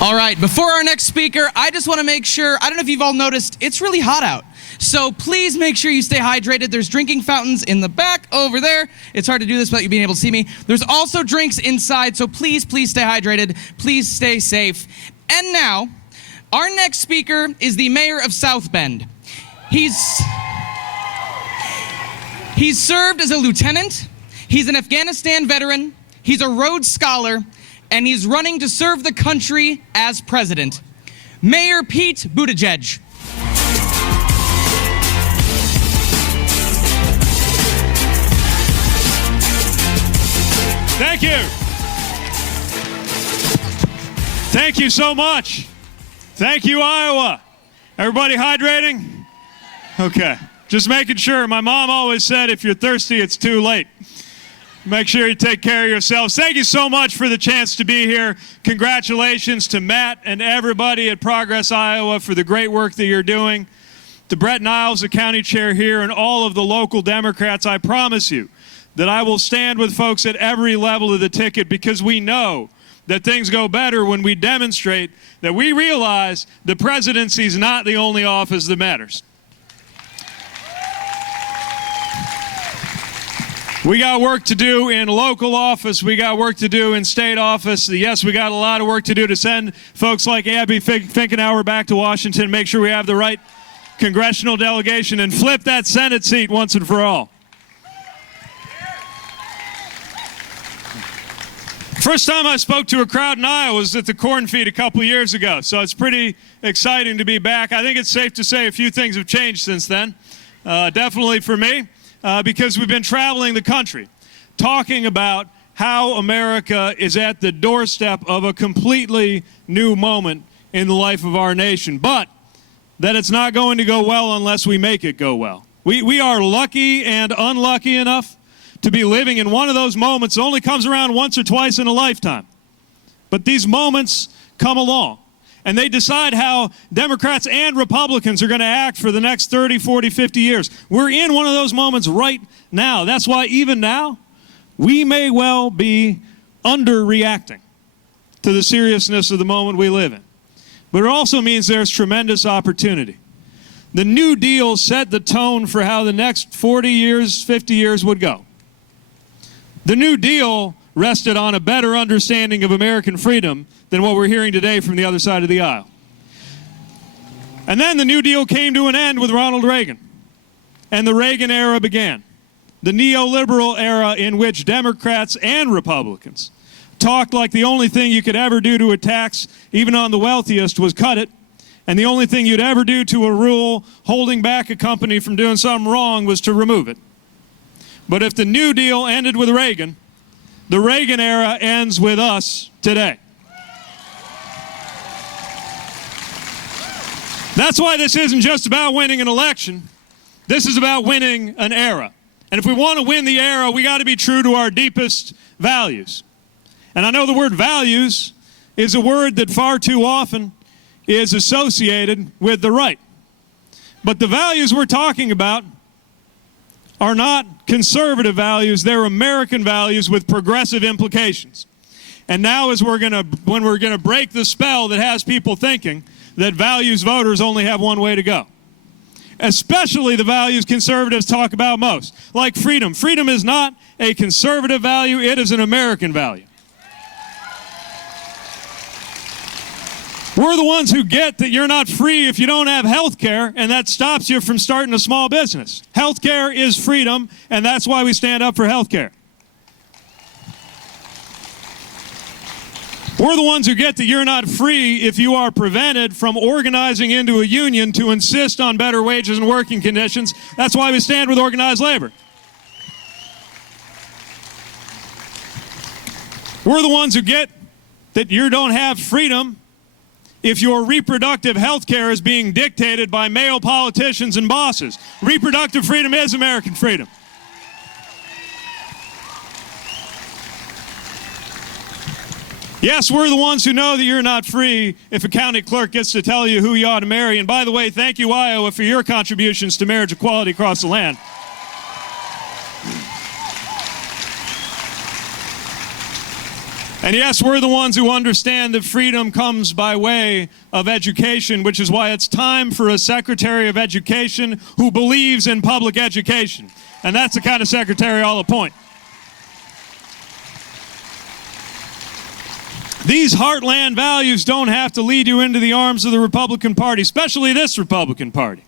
All right, before our next speaker, I just want to make sure, I don't know if you've all noticed, it's really hot out. So please make sure you stay hydrated. There's drinking fountains in the back over there. It's hard to do this without you being able to see me. There's also drinks inside, so please stay hydrated. Please stay safe. And now, our next speaker is the mayor of South Bend. He's served as a lieutenant. He's an Afghanistan veteran. He's a Rhodes Scholar. And he's running to serve the country as president. Mayor Pete Buttigieg. Thank you. Thank you so much. Thank you, Iowa. Everybody hydrating? Okay. Just making sure. My mom always said, if you're thirsty, it's too late. Make sure you take care of yourselves. Thank you so much for the chance to be here. Congratulations to Matt and everybody at Progress, Iowa for the great work that you're doing. To Brett Niles, the county chair here, and all of the local Democrats, I promise you that I will stand with folks at every level of the ticket, because we know that things go better when we demonstrate that we realize the presidency is not the only office that matters. We got work to do in local office. We got work to do in state office. Yes, we got a lot of work to do to send folks like Abby Finkenauer back to Washington, make sure we have the right congressional delegation, and flip that Senate seat once and for all. First time I spoke to a crowd in Iowa was at the corn feed a couple years ago, so it's pretty exciting to be back. I think it's safe to say a few things have changed since then, definitely for me. Because we've been traveling the country, talking about how America is at the doorstep of a completely new moment in the life of our nation, but that it's not going to go well unless we make it go well. We are lucky and unlucky enough to be living in one of those moments that only comes around once or twice in a lifetime. But these moments come along, and they decide how Democrats and Republicans are going to act for the next 30, 40, 50 years. We're in one of those moments right now. That's why even now, we may well be underreacting to the seriousness of the moment we live in. But it also means there's tremendous opportunity. The New Deal set the tone for how the next 40 years, 50 years would go. The New Deal rested on a better understanding of American freedom than what we're hearing today from the other side of the aisle. And then the New Deal came to an end with Ronald Reagan, and the Reagan era began. The neoliberal era in which Democrats and Republicans talked like the only thing you could ever do to a tax, even on the wealthiest, was cut it, and the only thing you'd ever do to a rule holding back a company from doing something wrong was to remove it. But if the New Deal ended with Reagan, the Reagan era ends with us today. That's why this isn't just about winning an election. This is about winning an era. And if we want to win the era, we got to be true to our deepest values. And I know the word values is a word that far too often is associated with the right. But the values we're talking about are not conservative values, they're American values with progressive implications. And now when we're gonna break the spell that has people thinking that values voters only have one way to go. Especially the values conservatives talk about most, like freedom. Freedom is not a conservative value, it is an American value. We're the ones who get that you're not free if you don't have health care, and that stops you from starting a small business. Health care is freedom, and that's why we stand up for health care. We're the ones who get that you're not free if you are prevented from organizing into a union to insist on better wages and working conditions. That's why we stand with organized labor. We're the ones who get that you don't have freedom if your reproductive health care is being dictated by male politicians and bosses. Reproductive freedom is American freedom. Yes, we're the ones who know that you're not free if a county clerk gets to tell you who you ought to marry. And by the way, thank you, Iowa, for your contributions to marriage equality across the land. And yes, we're the ones who understand that freedom comes by way of education, which is why it's time for a Secretary of Education who believes in public education. And that's the kind of secretary I'll appoint. These heartland values don't have to lead you into the arms of the Republican Party, especially this Republican Party,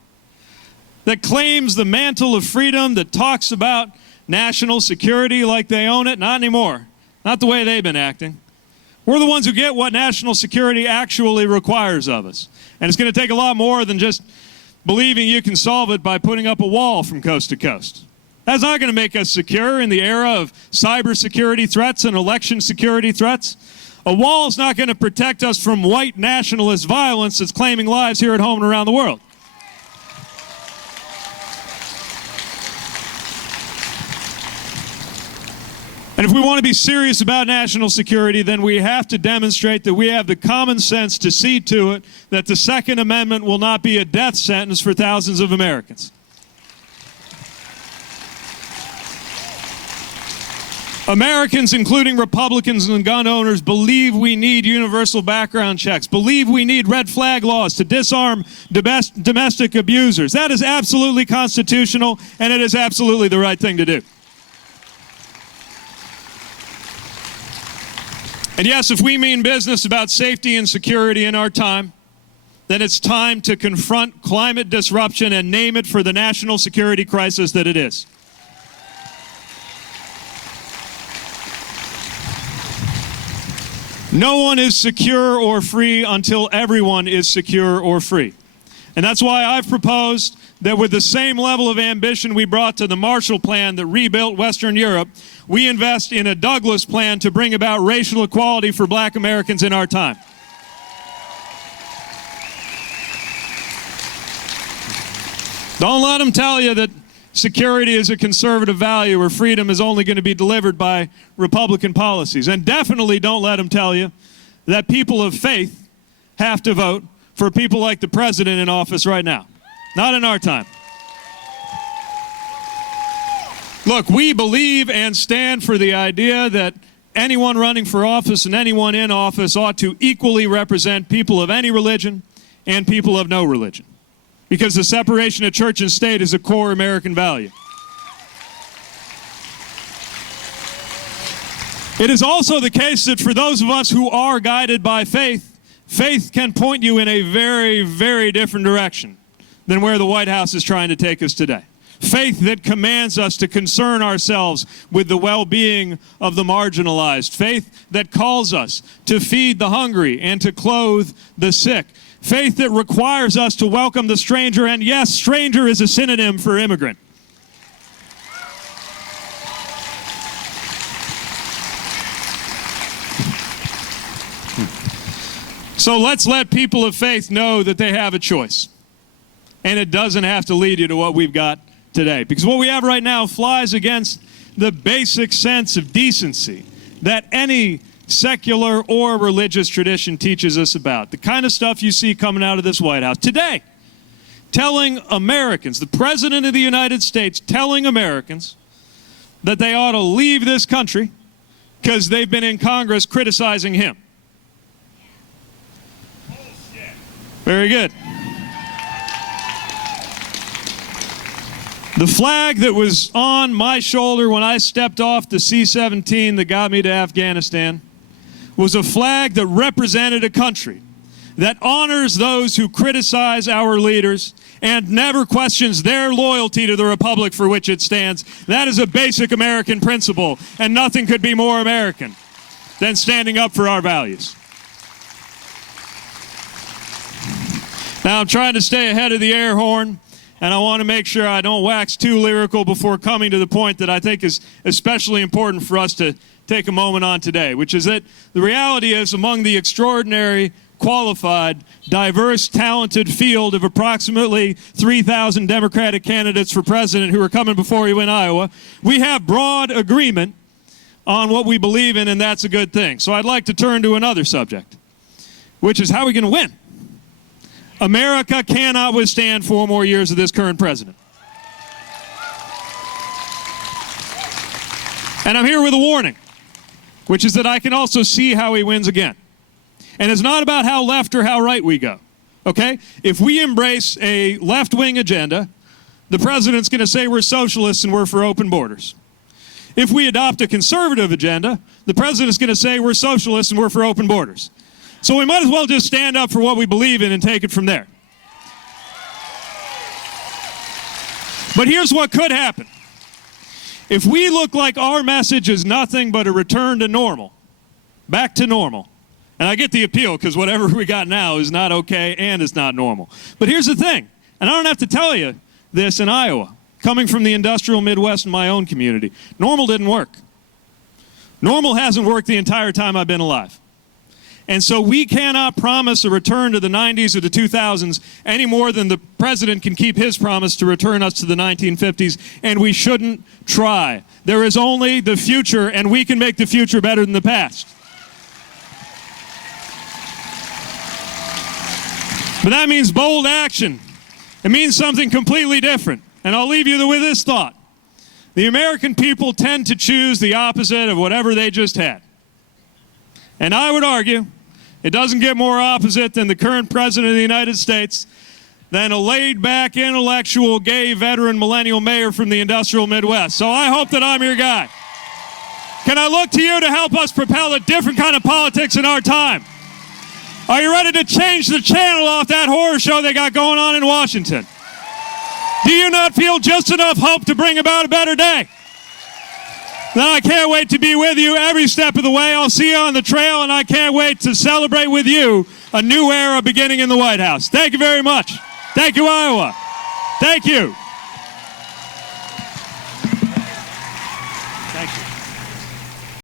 that claims the mantle of freedom, that talks about national security like they own it. Not anymore. Not the way they've been acting. We're the ones who get what national security actually requires of us. And it's going to take a lot more than just believing you can solve it by putting up a wall from coast to coast. That's not going to make us secure in the era of cybersecurity threats and election security threats. A wall is not going to protect us from white nationalist violence that's claiming lives here at home and around the world. And if we want to be serious about national security, then we have to demonstrate that we have the common sense to see to it that the Second Amendment will not be a death sentence for thousands of Americans. Americans, including Republicans and gun owners, believe we need universal background checks, believe we need red flag laws to disarm domestic abusers. That is absolutely constitutional, and it is absolutely the right thing to do. And yes, if we mean business about safety and security in our time, then it's time to confront climate disruption and name it for the national security crisis that it is. No one is secure or free until everyone is secure or free. And that's why I've proposed that with the same level of ambition we brought to the Marshall Plan that rebuilt Western Europe, we invest in a Douglas Plan to bring about racial equality for black Americans in our time. Don't let them tell you that security is a conservative value or freedom is only going to be delivered by Republican policies. And definitely don't let them tell you that people of faith have to vote for people like the president in office right now. Not in our time. Look, we believe and stand for the idea that anyone running for office and anyone in office ought to equally represent people of any religion and people of no religion, because the separation of church and state is a core American value. It is also the case that for those of us who are guided by faith, faith can point you in a very, very different direction than where the White House is trying to take us today. Faith that commands us to concern ourselves with the well-being of the marginalized. Faith that calls us to feed the hungry and to clothe the sick. Faith that requires us to welcome the stranger, and yes, stranger is a synonym for immigrant. So let's let people of faith know that they have a choice. And it doesn't have to lead you to what we've got today. Because what we have right now flies against the basic sense of decency that any secular or religious tradition teaches us about. The kind of stuff you see coming out of this White House today, telling Americans, the President of the United States telling Americans that they ought to leave this country because they've been in Congress criticizing him. Very good. The flag that was on my shoulder when I stepped off the C-17 that got me to Afghanistan was a flag that represented a country that honors those who criticize our leaders and never questions their loyalty to the republic for which it stands. That is a basic American principle, and nothing could be more American than standing up for our values. Now, I'm trying to stay ahead of the air horn, and I want to make sure I don't wax too lyrical before coming to the point that I think is especially important for us to take a moment on today, which is that the reality is among the extraordinary, qualified, diverse, talented field of approximately 3,000 Democratic candidates for president who are coming before you in Iowa, we have broad agreement on what we believe in, and that's a good thing. So I'd like to turn to another subject, which is how are we going to win? America cannot withstand 4 more years of this current president. And I'm here with a warning. which is that I can also see how he wins again. And it's not about how left or how right we go, okay? If we embrace a left-wing agenda, the president's going to say we're socialists and we're for open borders. If we adopt a conservative agenda, the president's going to say we're socialists and we're for open borders. So we might as well just stand up for what we believe in and take it from there. But here's what could happen. If we look like our message is nothing but a return to normal, back to normal, and I get the appeal because whatever we got now is not okay and it's not normal. But here's the thing, and I don't have to tell you this in Iowa, coming from the industrial Midwest in my own community, normal didn't work. Normal hasn't worked the entire time I've been alive. And so we cannot promise a return to the 90s or the 2000s any more than the president can keep his promise to return us to the 1950s, and we shouldn't try. There is only the future, and we can make the future better than the past. But that means bold action. It means something completely different. And I'll leave you with this thought. The American people tend to choose the opposite of whatever they just had. And I would argue it doesn't get more opposite than the current president of the United States, than a laid-back, intellectual, gay, veteran, millennial mayor from the industrial Midwest. So I hope that I'm your guy. Can I look to you to help us propel a different kind of politics in our time? Are you ready to change the channel off that horror show they got going on in Washington? Do you not feel just enough hope to bring about a better day? Then I can't wait to be with you every step of the way. I'll see you on the trail, and I can't wait to celebrate with you a new era beginning in the White House. Thank you very much. Thank you, Iowa. Thank you.